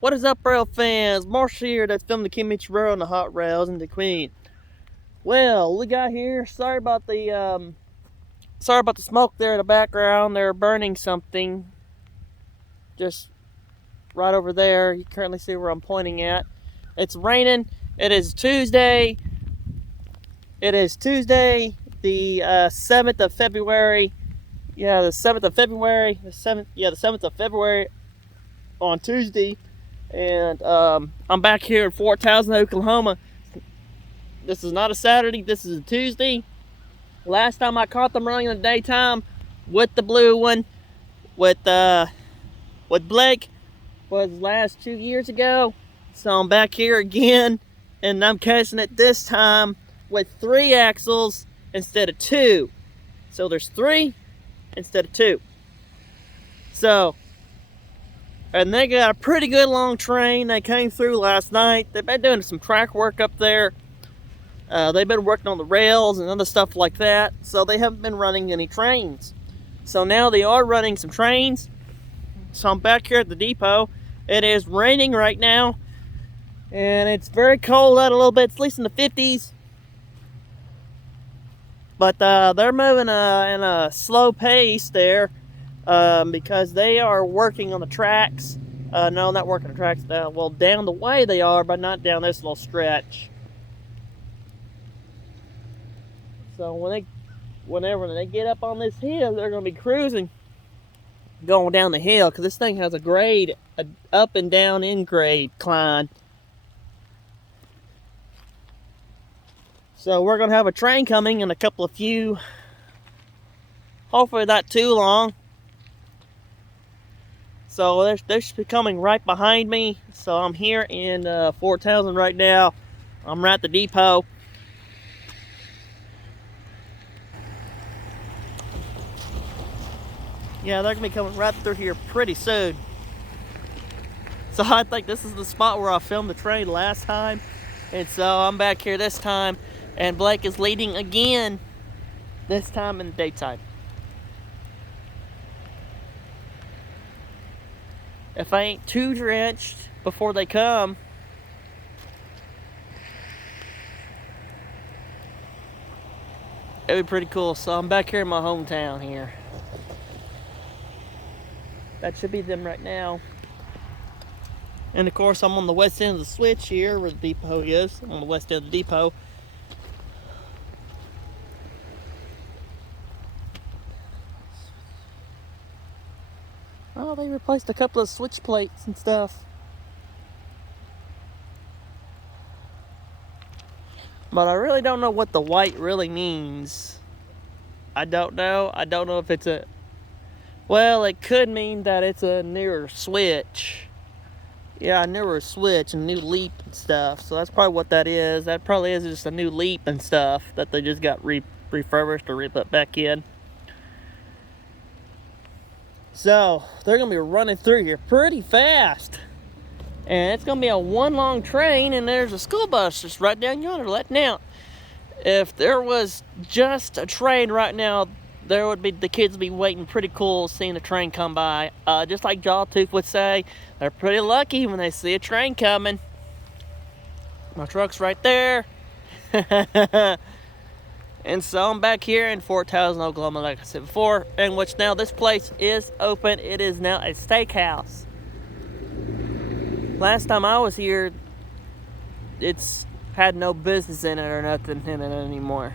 What is up, rail fans? Marshall here that's filming the kiamichi rail and the hot rails and the queen. Well, we got here. Sorry about the smoke there in the background. They're burning something just right over there. You currently see where I'm pointing at. It's raining. It is Tuesday. The 7th of February. Yeah, the 7th of February. The 7th of February on Tuesday. And I'm back here in Fort Towson, Oklahoma. This is not a Saturday, this is a Tuesday. Last time I caught them running in the daytime with the blue one, with Blake, was last 2 years ago. So I'm back here again, and I'm catching it this time with 3 axles instead of 2. So there's 3 instead of 2. So, and they got a pretty good long train. They came through last night. They've been doing some track work up there. They've been working on the rails and other stuff like that, so they haven't been running any trains. So now they are running some trains. So I'm back here at the depot. It is raining right now, and it's very cold out a little bit. It's at least in the 50s. But they're moving in a slow pace there because they are working on the tracks. No, not working on the tracks. Well, down the way they are, but not down this little stretch. So whenever they get up on this hill, they're going to be cruising, going down the hill, because this thing has a grade, a up and down in grade climb. So we're going to have a train coming in a few, hopefully not too long. So they're coming right behind me. So I'm here in Fort Towson right now. I'm right at the depot. Yeah, they're going to be coming right through here pretty soon. So I think this is the spot where I filmed the train last time. And so I'm back here this time. And Blake is leading again, this time in the daytime. If I ain't too drenched before they come, it'd be pretty cool. So I'm back here in my hometown here. That should be them right now. And of course, I'm on the west end of the switch here where the depot is. I'm on the west end of the depot. Oh, they replaced a couple of switch plates and stuff. But I really don't know what the white really means. I don't know. I don't know if it's a... Well, it could mean that it's a newer switch. Yeah, a newer switch, a new leap and stuff. So that's probably what that is. That probably is just a new leap and stuff that they just got refurbished or re-put back in. So they're going to be running through here pretty fast. And it's going to be a one long train, and there's a school bus just right down yonder letting out. If there was just a train right now, the kids would be waiting pretty cool seeing a train come by. Just like Jawtooth would say, they're pretty lucky when they see a train coming. My truck's right there. And so I'm back here in Fort Towson, Oklahoma, like I said before, in which now this place is open. It is now a steakhouse. Last time I was here, it's had no business in it or nothing in it anymore.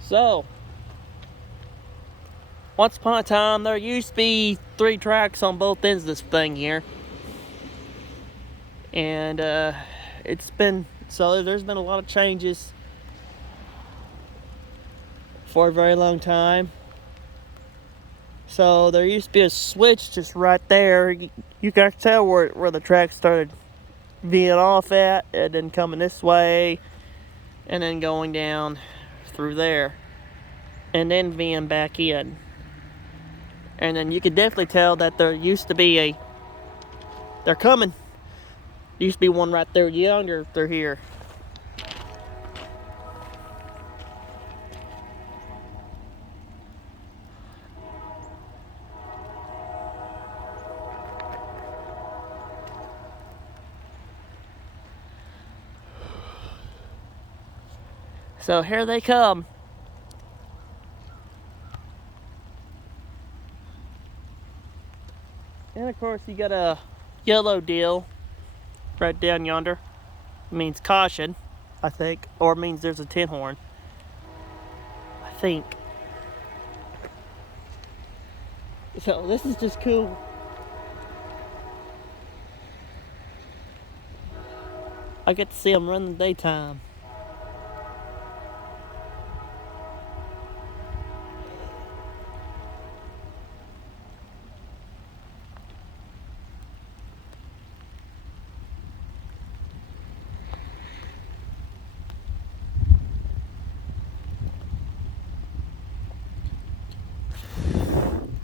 So, once upon a time, there used to be 3 tracks on both ends of this thing here. And there's been a lot of changes for a very long time. So there used to be a switch just right there. You can tell where the track started veering off at, and then coming this way, and then going down through there, and then veering back in. And then you could definitely tell that there used to be they're coming. There used to be one right there yonder through here. So here they come. And of course you got a yellow deal right down yonder. It means caution, I think, or it means there's a tin horn. I think. So this is just cool. I get to see them run in the daytime.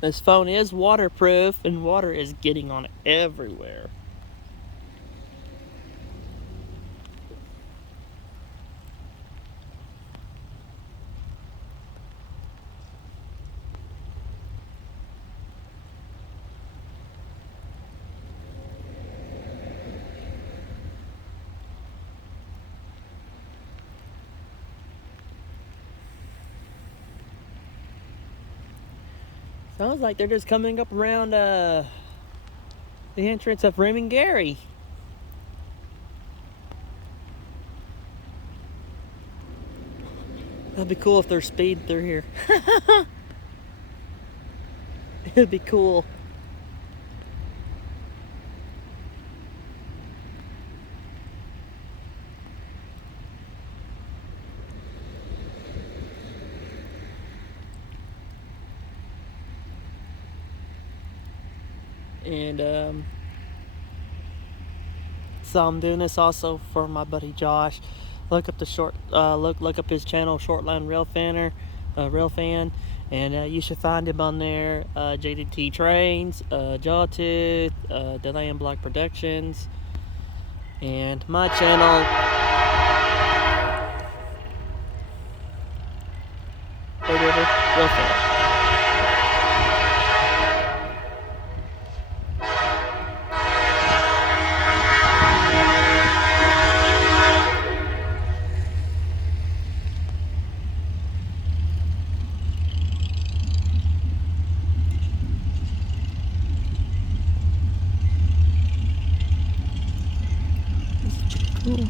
This phone is waterproof, and water is getting on it everywhere. Sounds like they're just coming up around the entrance of Raymond Gary. That'd be cool if they're speeding through here. It'd be cool. And so I'm doing this also for my buddy Josh. Look up the look up his channel, Shortline Rail Fan, and you should find him on there. JDT Trains, Jawtooth, Delay and Block Productions, and my channel, Rail Fan. Cool.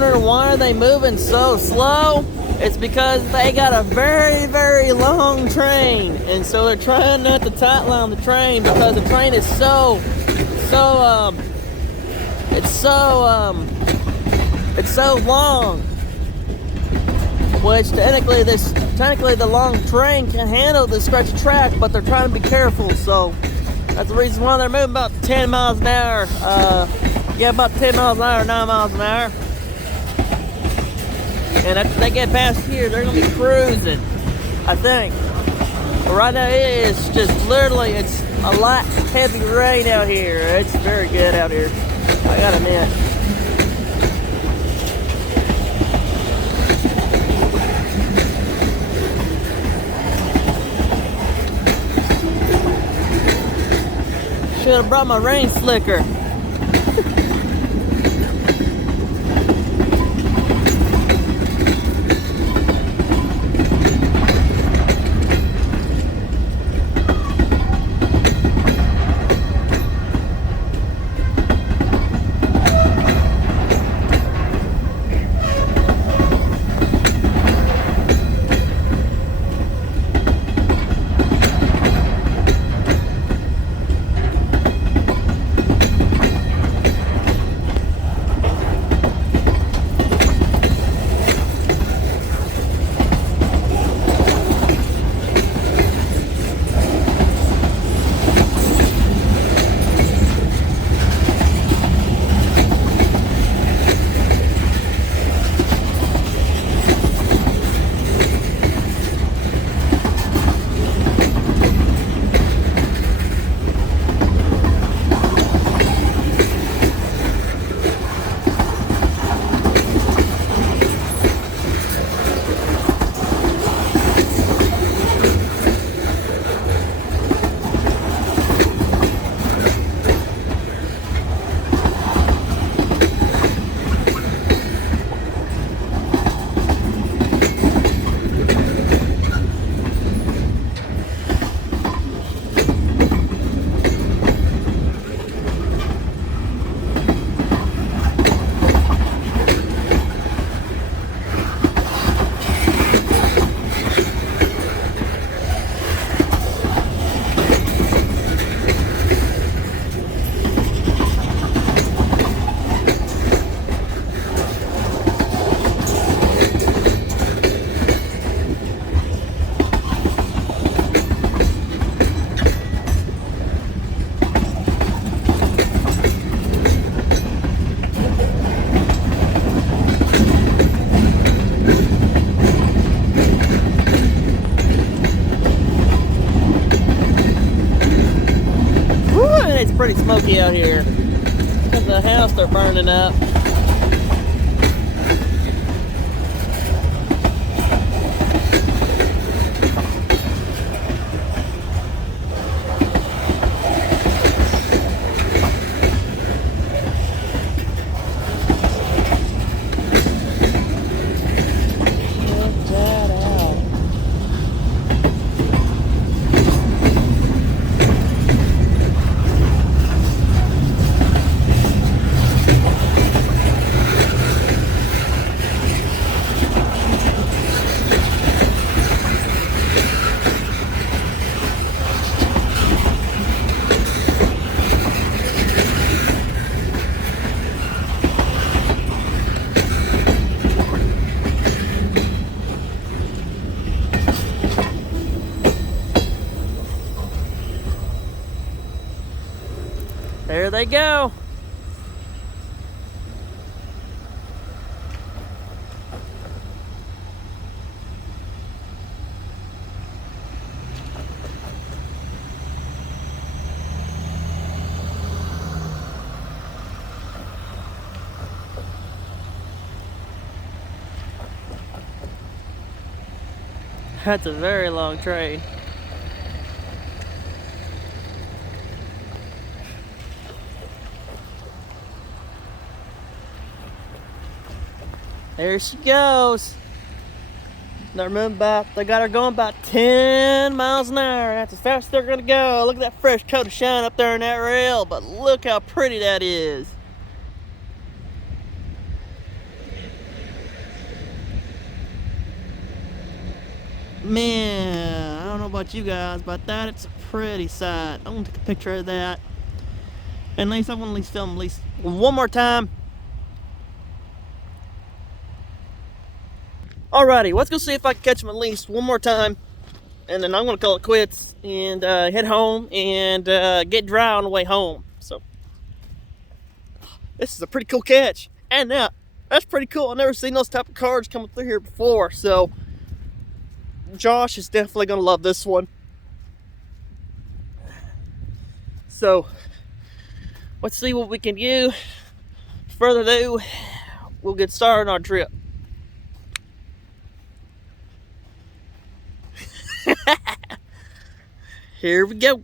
wondering why are they moving so slow, it's because they got a very, very long train, and so they're trying not to tightline the train because the train is it's so long. Which technically the long train can handle the stretchy track, but they're trying to be careful. So that's the reason why they're moving about 10 miles an hour. About 10 miles an hour, 9 miles an hour. And after they get past here, they're gonna be cruising, I think. But right now it's just literally, it's a light, heavy rain out here. It's very good out here, I gotta admit. Should have brought my rain slicker. Pretty smoky out here because the house they're burning up. There they go. That's a very long train. There she goes. They're moving back. They got her going about 10 miles an hour. That's as fast as they're gonna go. Look at that fresh coat of shine up there in that rail, but look how pretty that is. Man, I don't know about you guys, but it's a pretty sight. I'm gonna take a picture of that. And at least I want to at least film at least one more time. Alrighty, let's go see if I can catch him at least one more time. And then I'm gonna call it quits and head home and get dry on the way home. So this is a pretty cool catch. And that's pretty cool. I've never seen those type of cards coming through here before. So Josh is definitely gonna love this one. So let's see what we can do. Further ado, we'll get started on our trip. Here we go.